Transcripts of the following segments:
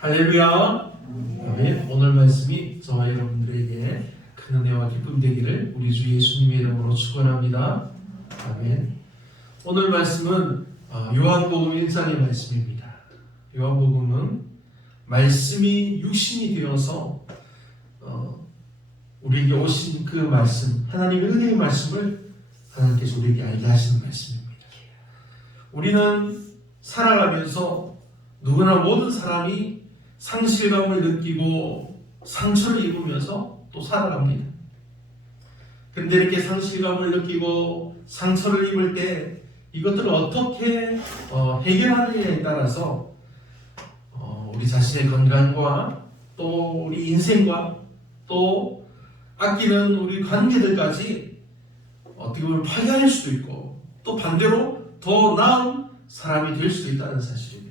할렐루야. 아멘. 오늘 말씀이 저와 여러분들에게 큰 은혜와 기쁨 되기를 우리 주 예수님의 이름으로 축원합니다. 아멘. 오늘 말씀은 요한복음 1장의 말씀입니다. 요한복음은 말씀이 육신이 되어서 우리에게 오신 그 말씀, 하나님의 은혜의 말씀을 하나님께서 우리에게 알게 하시는 말씀입니다. 우리는 살아가면서 누구나 모든 사람이 상실감을 느끼고 상처를 입으면서 또 살아갑니다. 근데 이렇게 상실감을 느끼고 상처를 입을 때 이것들을 어떻게 해결하느냐에 따라서 우리 자신의 건강과 또 우리 인생과 또 아끼는 우리 관계들까지 어떻게 보면 파괴할 수도 있고 또 반대로 더 나은 사람이 될 수도 있다는 사실입니다.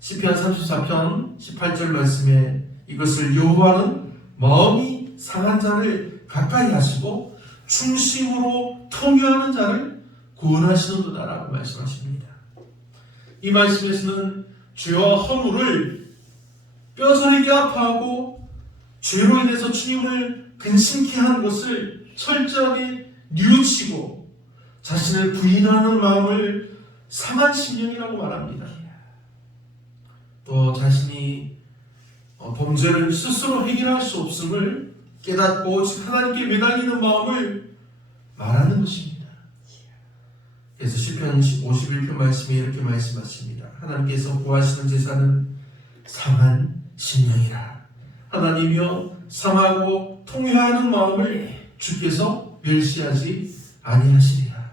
시편 34편 18절 말씀에 이것을 여호와는 마음이 상한 자를 가까이 하시고 충심으로 통회하는 자를 구원하시는도다라고 말씀하십니다. 이 말씀에서는 죄와 허물을 뼈저리게 아파하고 죄로 인해서 주님을 근심케 한 것을 철저하게 뉘우치고 자신을 부인하는 마음을 상한 심령이라고 말합니다. 또 자신이 범죄를 스스로 해결할 수 없음을 깨닫고 하나님께 매달리는 마음을 말하는 것입니다. 그래서 시편 51편 말씀에 이렇게 말씀하십니다. 하나님께서 구하시는 제사는 상한 심령이라. 하나님이여 상하고 통회하는 마음을 주께서 멸시하지 아니하시리라.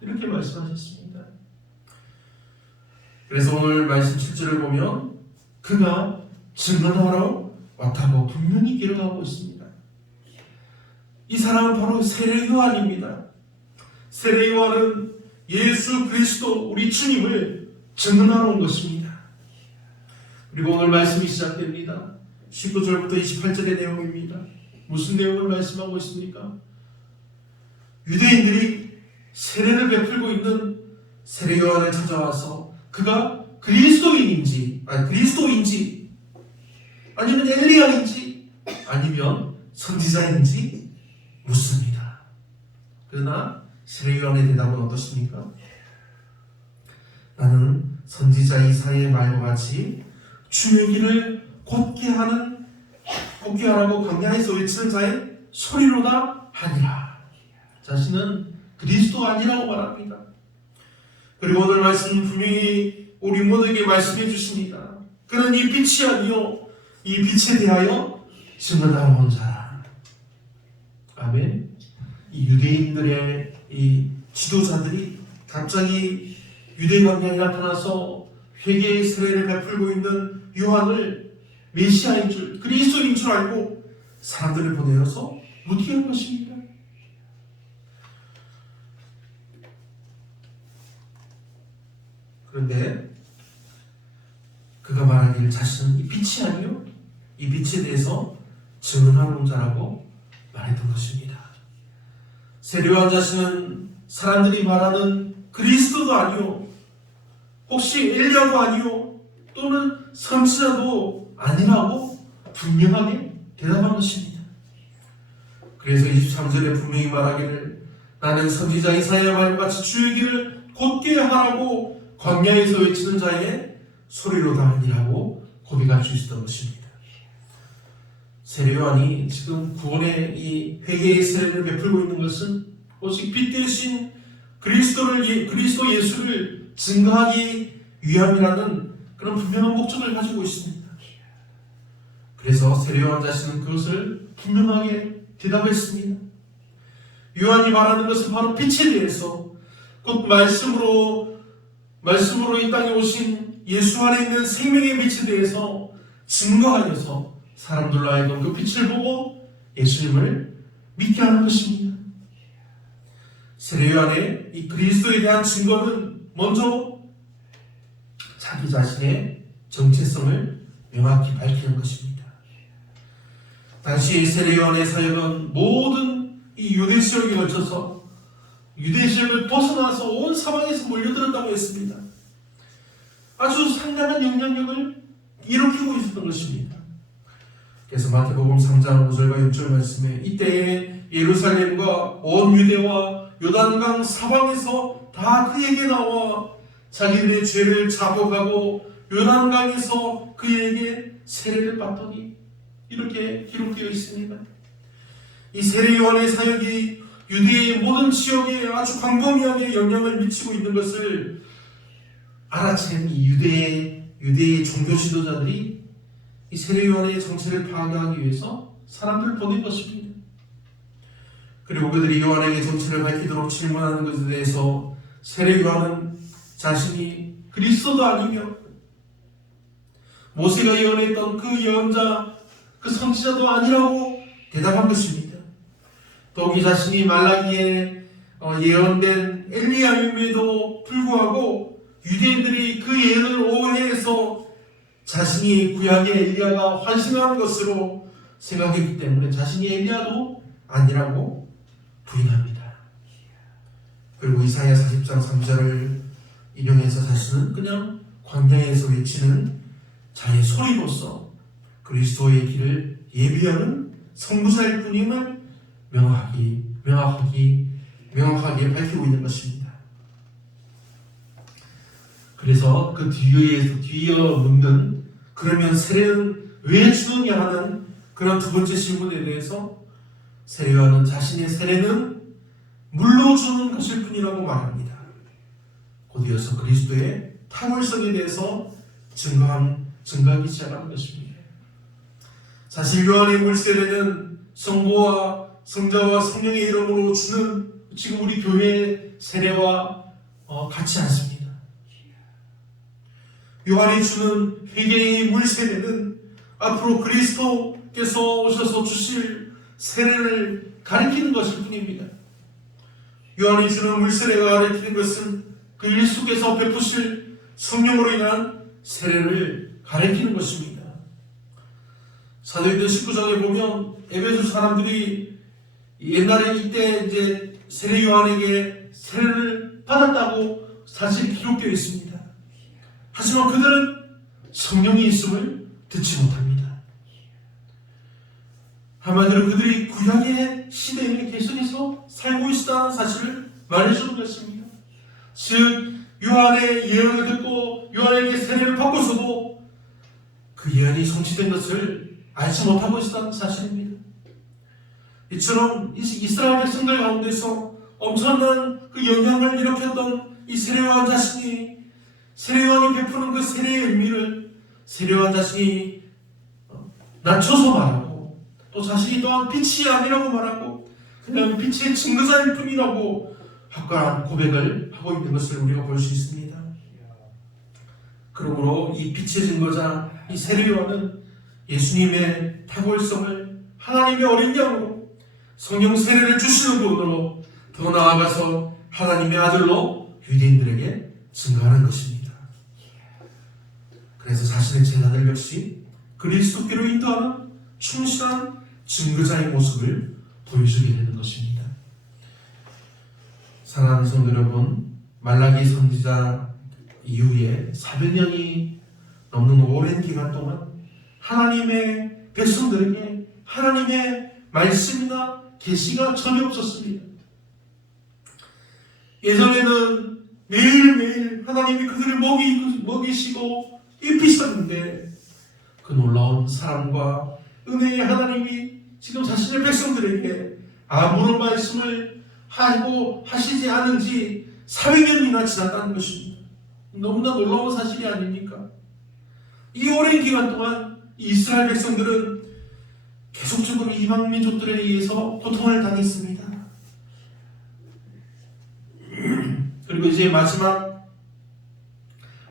이렇게 말씀하셨습니다. 그래서 오늘 말씀 7절을 보면 그가 증언하러 왔다고 분명히 기록하고 있습니다. 이 사람은 바로 세례 요한입니다. 세례 요한은 예수 그리스도 우리 주님을 증언하러 온 것입니다. 그리고 오늘 말씀이 시작됩니다. 19절부터 28절의 내용입니다. 무슨 내용을 말씀하고 있습니까? 유대인들이 세례를 베풀고 있는 세례 요한을 찾아와서 그가 그리스도인인지 아니면 엘리야인지 아니면 선지자인지 묻습니다. 그러나 세례 요한의 대답은 어떻습니까? 나는 선지자 이사야의 말과 같이 주의 길을 곧게 하라고 광야에서 외치는 자의 소리로다 하니라. 자신은 그리스도 아니라고 말합니다. 그리고 오늘 말씀은 분명히 우리 모두에게 말씀해 주십니다. 그는 이 빛이 아니요 이 빛에 대하여 증언하러 온 자라. 아멘. 이 유대인들의 이 지도자들이 갑자기 유대 광야에 나타나서 회개의 세례를 베풀고 있는 요한을 메시아인 줄, 그리스도인 줄 알고 사람들을 보내어서 묻게 한 것입니다. 그런데 그가 말하기를 자신은 이 빛이 아니요 이 빛에 대해서 증언하러 온 자라고 말했던 것입니다. 세례 요한 자신은 사람들이 말하는 그리스도도 아니요 혹시 엘리야도 아니요 또는 선지자도 아니라고 분명하게 대답한 것입니다. 그래서 23절에 분명히 말하기를 나는 선지자 이사야의 말과 같이 주의 길을 곧게 하라고 광야에서 외치는 자의 소리로다 아니라고 고백할 수 있었던 것입니다. 세례 요한이 지금 구원의 이 회개의 세례를 베풀고 있는 것은 오직 빛 대신 그리스도 예수를 증거하기 위함이라는 그런 분명한 목적을 가지고 있습니다. 그래서 세례 요한 자신은 그것을 분명하게 대답했습니다. 요한이 말하는 것은 바로 빛에 대해서 곧 말씀으로 이 땅에 오신 예수 안에 있는 생명의 빛에 대해서 증거하여서 사람들로 하여금 그 빛을 보고 예수님을 믿게 하는 것입니다. 세례 요한의 이 그리스도에 대한 증거는 먼저 자기 자신의 정체성을 명확히 밝히는 것입니다. 당시 세례 요한의 사역은 모든 이 유대 지역에 걸쳐서 유대 지역을 벗어나서 온 사방에서 몰려들었다고 했습니다. 아주 상당한 영향력을 일으키고 있었던 것입니다. 그래서 마태복음 3장 5절과 6절 말씀에 이때에 예루살렘과 온 유대와 요단강 사방에서 다 그에게 나와 자기들의 죄를 자복하고 요단강에서 그에게 세례를 받더니 이렇게 기록되어 있습니다. 이 세례 요한의 사역이 유대의 모든 지역에 아주 광범위하게 영향을 미치고 있는 것을 알아챈 이 유대의 종교 지도자들이 이 세례 요한의 정체를 파악하기 위해서 사람들을 보낸 것입니다. 그리고 그들이 요한에게 정체를 밝히도록 질문하는 것에 대해서 세례 요한은 자신이 그리스도도 아니며 모세가 예언했던 그 예언자, 그 선지자도 아니라고 대답한 것입니다. 더욱이 자신이 말라기에 예언된 엘리야임에도 불구하고 유대인들이 그 예언을 오해해서 자신이 구약의 엘리야가 환생한 것으로 생각했기 때문에 자신이 엘리야도 아니라고 부인합니다. 그리고 이사야 40장 3절을 인용해서 자신은 그냥 광야에서 외치는 자의 소리로서 그리스도의 길을 예비하는 선구자일 뿐임을 명확하게 밝히고 있는 것입니다. 그래서 그 뒤이어 묻는 그러면 세례는 왜 주느냐 하는 그런 두 번째 질문에 대해서 세례 요한은 자신의 세례는 물로 주는 것일 뿐이라고 말합니다. 곧이어서 그리스도의 탁월성에 대해서 증거하기 시작하는 것입니다. 사실 요한의 물세례는 성자와 성령의 이름으로 주는 지금 우리 교회의 세례와 같지 않습니다. 요한이 주는 회개의 물세례는 앞으로 그리스도께서 오셔서 주실 세례를 가리키는 것일 뿐입니다. 요한이 주는 물세례가 가리키는 것은 그 예수께서 베푸실 성령으로 인한 세례를 가리키는 것입니다. 사도행전 19장에 보면 에베소 사람들이 옛날에 이때 이제 세례 요한에게 세례를 받았다고 사실이 기록되어 있습니다. 하지만 그들은 성령이 있음을 듣지 못합니다. 한마디로 그들이 구약의 시대에 계속해서 살고 있었다는 사실을 말해주는 것입니다. 즉 요한의 예언을 듣고 요한에게 세례를 받고서도 그 예언이 성취된 것을 알지 못하고 있었다는 사실입니다. 이처럼 이스라엘 백성들 가운데서 엄청난 그 영향을 일으켰던 이 세례 요한 자신이 세례 요한이 베푸는 그 세례의 의미를 세례 요한 자신이 낮춰서 말하고 또 자신이 또한 빛이 아니라고 말하고 그냥 빛의 증거자일 뿐이라고 확고한 고백을 하고 있는 것을 우리가 볼 수 있습니다. 그러므로 이 빛의 증거자 이 세례 요한은 예수님의 탁월성을 하나님의 어린 양으로 성령 세례를 주시는 분으로 더 나아가서 하나님의 아들로 유대인들에게 증거하는 것입니다. 그래서 자신의 제자들 역시 그리스도께로 인도하는 충실한 증거자의 모습을 보여주게 되는 것입니다. 사랑하는 성도 여러분, 말라기 선지자 이후에 400년이 넘는 오랜 기간 동안 하나님의 백성들에게 하나님의 말씀이나 계시가 전혀 없었습니다. 예전에는 매일매일 하나님이 그들을 먹이시고 입히셨는데 그 놀라운 사랑과 은혜의 하나님이 지금 자신의 백성들에게 아무런 말씀을 하시지 않은 지 400년이나 지났다는 것입니다. 너무나 놀라운 사실이 아닙니까? 이 오랜 기간 동안 이스라엘 백성들은 계속적으로 이방 민족들에 의해서 고통을 당했습니다. 그리고 이제 마지막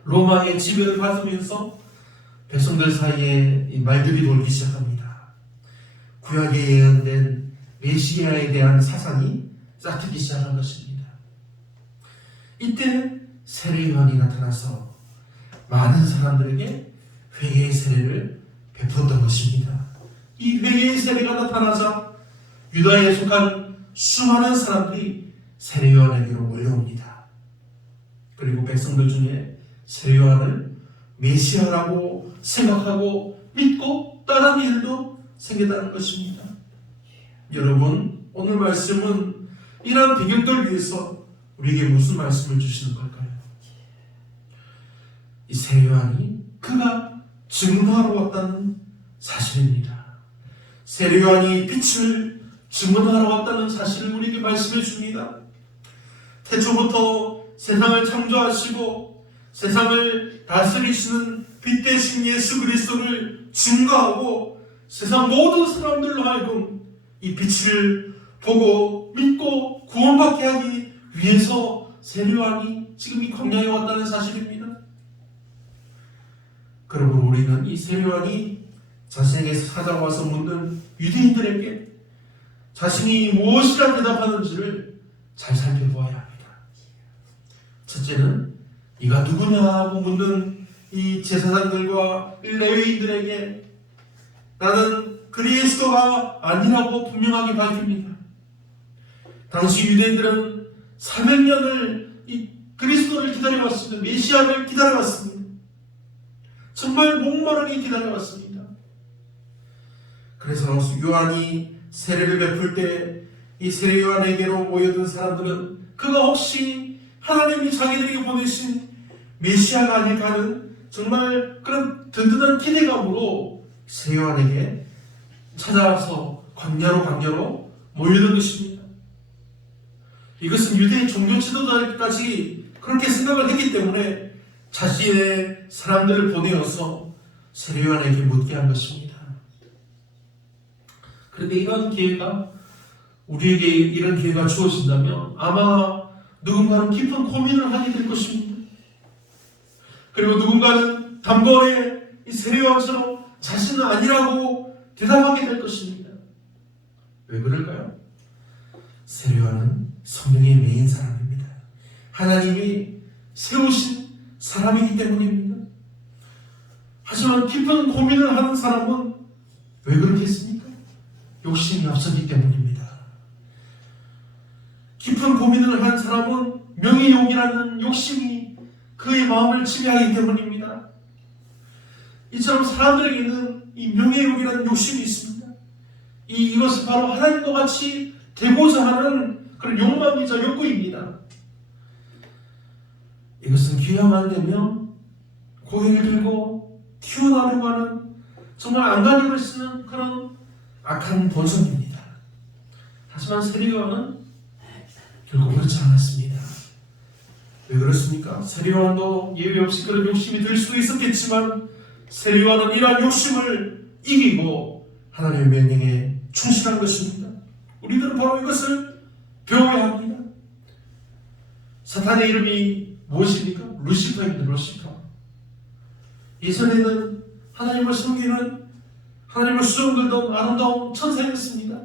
로마의 지배를 받으면서 백성들 사이에 말들이 돌기 시작합니다. 구약에 예언된 메시아에 대한 사상이 싹트기 시작한 것입니다. 이때 세례 요한이 나타나서 많은 사람들에게 회개의 세례를 베풀었던 것입니다. 이 회개의 세례가 나타나자 유다에 속한 수많은 사람들이 세례 요한에게로 몰려옵니다. 그리고 백성들 중에 세례 요한을 메시아라고 생각하고 믿고 따르는 일도 생겼다는 것입니다. 여러분, 오늘 말씀은 이러한 배경들 위해서 우리에게 무슨 말씀을 주시는 걸까요? 이 세례요한이 그가 증언하러 왔다는 사실입니다. 세례요한이 빛을 증언하러 왔다는 사실을 우리에게 말씀해 줍니다. 태초부터 세상을 창조하시고 세상을 다스리시는 빛 대신 예수 그리스도를 증거하고 세상 모든 사람들로 하여금 이 빛을 보고 믿고 구원받게 하기 위해서 세례요한이 지금 이 광야에 왔다는 사실입니다. 그러므로 우리는 이 세례요한이 자신에게 찾아와서 묻는 유대인들에게 자신이 무엇이라 대답하는지를 잘 살펴보아야 합니다. 첫째는 네가 누구냐고 묻는 이 제사장들과 레위인들에게 나는 그리스도가 아니라고 분명하게 밝힙니다. 당시 유대인들은 400년을 이 그리스도를 기다려왔습니다. 메시아를 기다려왔습니다. 정말 목마르게 기다려왔습니다. 그래서 요한이 세례를 베풀 때 이 세례 요한에게로 모여든 사람들은 그가 혹시 하나님이 자기들에게 보내신 메시아가 아닐까 하는 정말 그런 든든한 기대감으로 세례 요한에게 찾아와서 광야로 모여든 것입니다. 이것은 유대 종교 지도자들까지 그렇게 생각을 했기 때문에 자신의 사람들을 보내어서 세례 요한에게 묻게 한 것입니다. 그런데 이런 기회가 우리에게 이런 기회가 주어진다면 아마 누군가는 깊은 고민을 하게 될 것입니다. 그리고 누군가는 단번에 이 세례 요한처럼 자신은 아니라고 대답하게 될 것입니다. 왜 그럴까요? 세례 요한은 성령의 메인 사람입니다. 하나님이 세우신 사람이기 때문입니다. 하지만 깊은 고민을 하는 사람은 왜 그렇겠습니까? 욕심이 앞서기 때문입니다. 깊은 고민을 한 사람은 명예욕이라는 욕심이 그의 마음을 지배하기 때문입니다. 이처럼 사람들에게는 이 명예욕이라는 욕심이 있습니다. 이것은 바로 하나님과 같이 되고자 하는 그런 욕망이자 욕구입니다. 이것은 기회만 되면 고개를 들고 튀어나오려고 하는 정말 안간힘을 쓰는 그런 악한 본성입니다. 하지만 세례 요한은 결국 그렇지 않았습니다. 왜 그렇습니까? 세례 요한도 예외 없이 그런 욕심이 들 수도 있었겠지만 세례 요한은 이러한 욕심을 이기고 하나님의 명령에 충실한 것입니다. 우리들은 바로 이것을 배워야 합니다. 사탄의 이름이 무엇입니까? 루시퍼입니다. 루시퍼. 예전에는 하나님을 섬기는 하나님을 수종들던 아름다운 천사였습니다.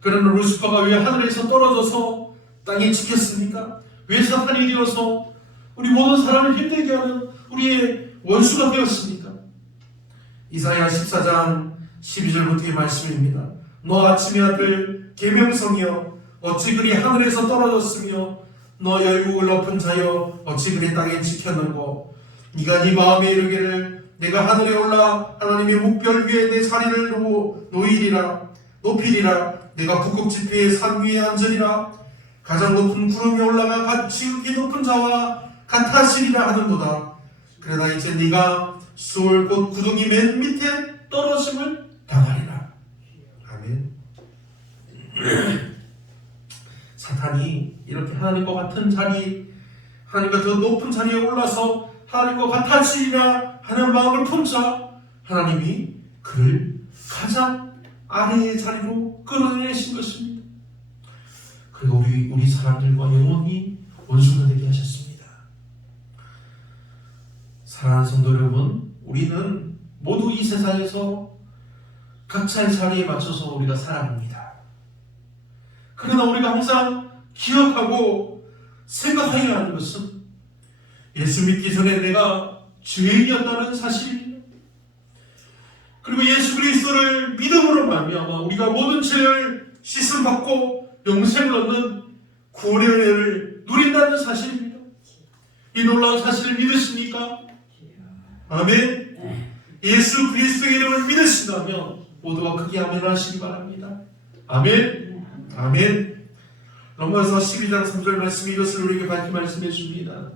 그러나 루시퍼가 왜 하늘에서 떨어져서 땅에 지켰습니까? 왜 사탄이 되어서 우리 모든 사람을 힘들게 하는 우리의 원수가 되었습니까? 이사야 14장 12절부터의 말씀입니다. 너 아침의 아들 계명성이여 어찌 그리 하늘에서 떨어졌으며 너 열국을 높은 자여 어찌 그리 땅에 지켰는고 네가 네 마음에 이르기를 내가 하늘에 올라 하나님의 묵별 위에 내 자리를 높이리라 내가 북극 지폐의 산 위에 앉으리라 가장 높은 구름에 올라가 지극히 높은 자와 같아지리라 하는도다. 그러나 이제 네가 수월 곧 구덩이 맨 밑에 떨어짐을 당하리라. 아멘. 사탄이 이렇게 하나님과 같은 자리, 하나님과 더 높은 자리에 올라서 하나님과 같아지리라 하는 마음을 품자 하나님이 그를 가장 아래의 자리로 끌어내신 것입니다. 그리고 우리 사람들과 영원히 원수가 되게 하셨습니다. 사랑하는 성도 여러분, 우리는 모두 이 세상에서 각자의 자리에 맞춰서 우리가 살아갑니다. 그러나 우리가 항상 기억하고 생각해야 하는 것은 예수 믿기 전에 내가 죄인이었다는 사실입니다. 그리고 예수 그리스도를 믿음으로 말미암아 우리가 모든 죄를 씻음받고 영생을 얻는 구원의 은혜를 누린다는 사실입니다. 이 놀라운 사실을 믿으십니까? 아멘. 예수 그리스도의 이름을 믿으신다면 모두가 크게 아멘 하시기 바랍니다. 아멘. 아멘. 로마서 12장 3절 말씀이 이것을 우리에게 밝히 말씀해 줍니다.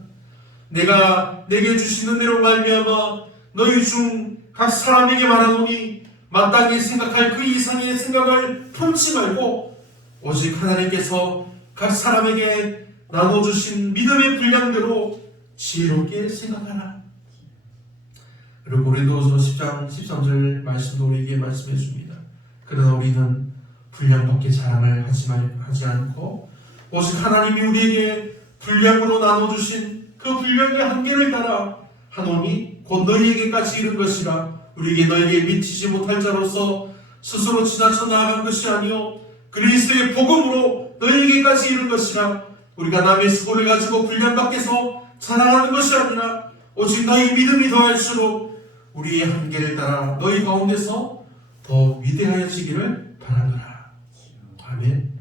내가 내게 주시는 대로 말미암아 너희 중 각 사람에게 말하노니 마땅히 생각할 그 이상의 생각을 품지 말고 오직 하나님께서 각 사람에게 나눠주신 믿음의 분량대로 지혜롭게 생각하라. 그리고 고린도서 10장 13절 말씀도 우리에게 말씀해 줍니다. 그러나 우리는 분량밖에 자랑을 하지 않고 오직 하나님이 우리에게 분량으로 나눠주신 그 분량의 한계를 따라 하노니 곧 너희에게까지 이른 것이라. 우리에게 너희에게 미치지 못할 자로서 스스로 지나쳐 나아간 것이 아니요 그리스도의 복음으로 너희에게까지 이른 것이라. 우리가 남의 수고를 가지고 분량 밖에서 자랑하는 것이 아니라 오직 너희 믿음이 더할수록 우리의 한계를 따라 너희 가운데서 더 위대하여지기를 바라노라. 아멘.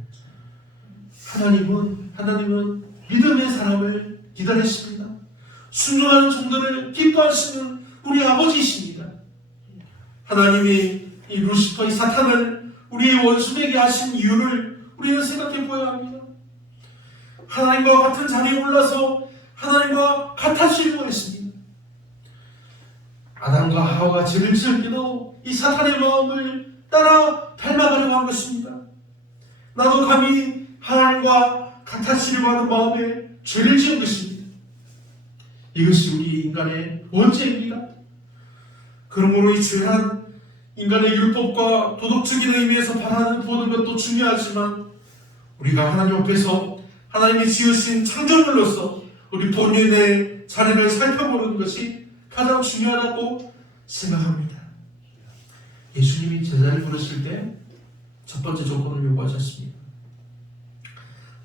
하나님은 믿음의 사람을 기다리십니다. 순종하는 종들을 기뻐하시는 우리 아버지이십니다. 하나님이 이 루시퍼, 이 사탄을 우리의 원수되게 하신 이유를 우리는 생각해 보아야 합니다. 하나님과 같은 자리에 올라서 하나님과 같아지려고 했습니다. 아담과 하와가 죄를 지을 때도 이 사탄의 마음을 따라 닮아가려고 한 것입니다. 나도 감히 하나님과 같아지려고 하는 마음에 죄를 지은 것입니다. 이것이 우리 인간의 원죄입니다. 그러므로 이 죄한 인간의 율법과 도덕적인 의미에서 보는 것도 중요하지만 우리가 하나님 앞에서 하나님이 지으신 창조물로서 우리 본연의 자리를 살펴보는 것이 가장 중요하다고 생각합니다. 예수님이 제자를 부르실 때 첫 번째 조건을 요구하셨습니다.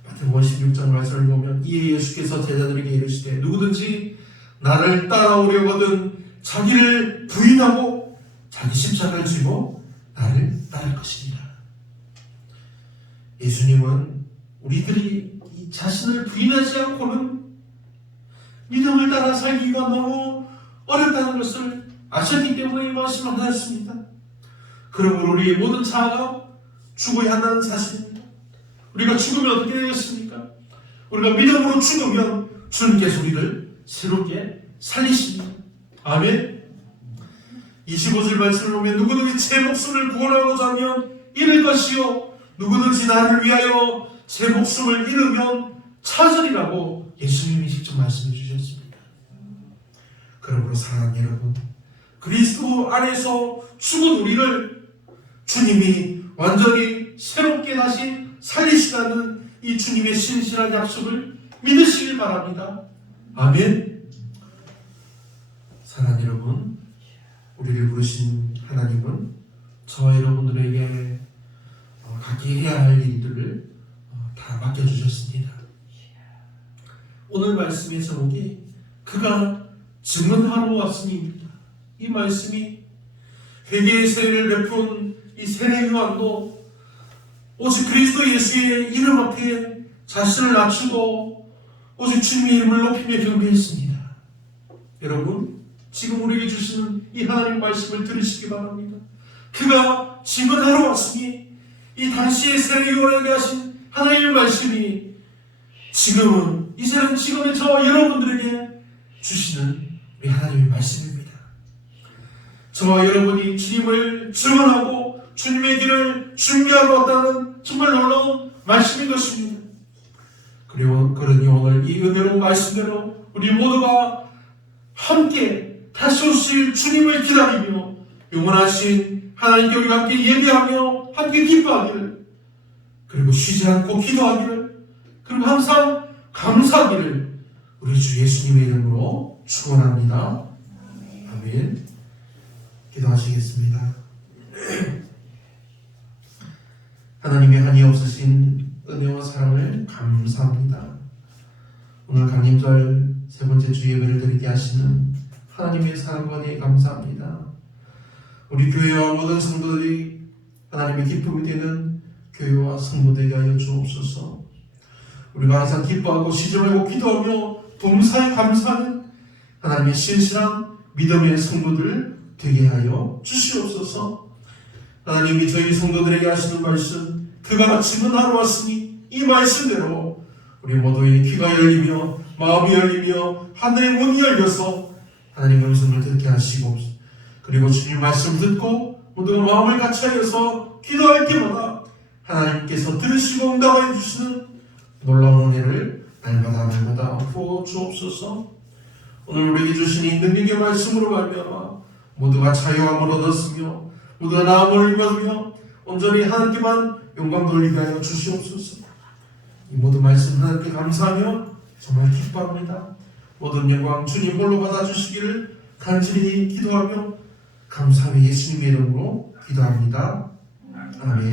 마태복음 16장 말씀을 보면 이에 예수께서 제자들에게 이르시되 누구든지 나를 따라오려거든 자기를 부인하고 자기 십자가를 지고 나를 따를 것이니라. 예수님은 우리들이 이 자신을 부인하지 않고는 믿음을 따라 살기가 너무 어렵다는 것을 아셨기 때문에 이 말씀을 하셨습니다. 그러므로 우리의 모든 자아가 죽어야 한다는 사실입니다. 우리가 죽으면 어떻게 되겠습니까? 우리가 믿음으로 죽으면 주님께서 우리를 새롭게 살리십니다. 아멘. 25절 말씀을 보면 누구든지 제 목숨을 구원하고자 하면 잃을 것이요 누구든지 나를 위하여 제 목숨을 잃으면 찾으리라고 예수님이 직접 말씀해 주셨습니다. 그러므로 사랑하는 여러분, 그리스도 안에서 죽은 우리를 주님이 완전히 새롭게 다시 살리시다는 이 주님의 신실한 약속을 믿으시길 바랍니다. 아멘. 사랑하는 여러분, 우리를 부르신 하나님은 저와 여러분들에게 각기 해야 할 일들을 다 맡겨주셨습니다. 오늘 말씀의 제목이 그가 증언하러 왔으니입니다. 이 말씀이 회개의 세례를 베푼 이 세례 요한도 오직 그리스도 예수의 이름 앞에 자신을 낮추고 오직 주님의 이름을 높이며 경배했습니다. 여러분, 지금 우리에게 주시는 이 하나님 말씀을 들으시기 바랍니다. 그가 증언하러 왔으니 이 당시의 세례 요한에게 하신 하나님의 말씀이 지금은 이제는 지금의 저와 여러분들에게 주시는 우리 하나님의 말씀입니다. 저와 여러분이 주님을 증언하고 주님의 길을 준비하러 왔다는 정말 놀라운 말씀인 것입니다. 그리고 그러니 오늘 이 은혜로운 말씀대로 우리 모두가 함께 다시 오실 주님을 기다리며 영원하신 하나님께 우리가 함께 예배하며 함께 기뻐하기를, 그리고 쉬지 않고 기도하기를, 그리고 항상 감사하기를 우리 주 예수님의 이름으로 축원합니다. 아멘. 기도하시겠습니다. 하나님의 한이 없으신 은혜와 사랑을 감사합니다. 오늘 강림절 세 번째 주 예배를 드리게 하시는 하나님의 사랑과 은혜에 감사합니다. 우리 교회와 모든 성도들이 하나님의 기쁨이 되는 교회와 성도되게 하여 주옵소서. 우리가 항상 기뻐하고 쉬지 말고 기도하며 범사에 감사하는 하나님의 신실한 믿음의 성도들 되게 하여 주시옵소서. 하나님이 저희 성도들에게 하시는 말씀, 그가 같이 하루 왔으니 이 말씀대로 우리 모두의 귀가 열리며 마음이 열리며 하늘의 문이 열려서 하나님 음성을 듣게 하시고, 그리고 주님 말씀 듣고 모두가 마음을 같이하여서 기도할 때마다 하나님께서 들으시고 응답하여 주시는 놀라운 은혜를 날마다 부어 주옵소서. 오늘 우리에게 주신 이 능력의 말씀으로 말미암아 모두가 자유함을 얻었으며 모두가 나음을 입었으며 온전히 하나님께만 영광 돌리게 하여 주시옵소서. 이 모든 말씀 하나님께 감사하며 정말 기뻐합니다. 모든 영광 주님 홀로 받아주시기를 간절히 기도하며 감사하며 예수님의 이름으로 기도합니다. 아멘.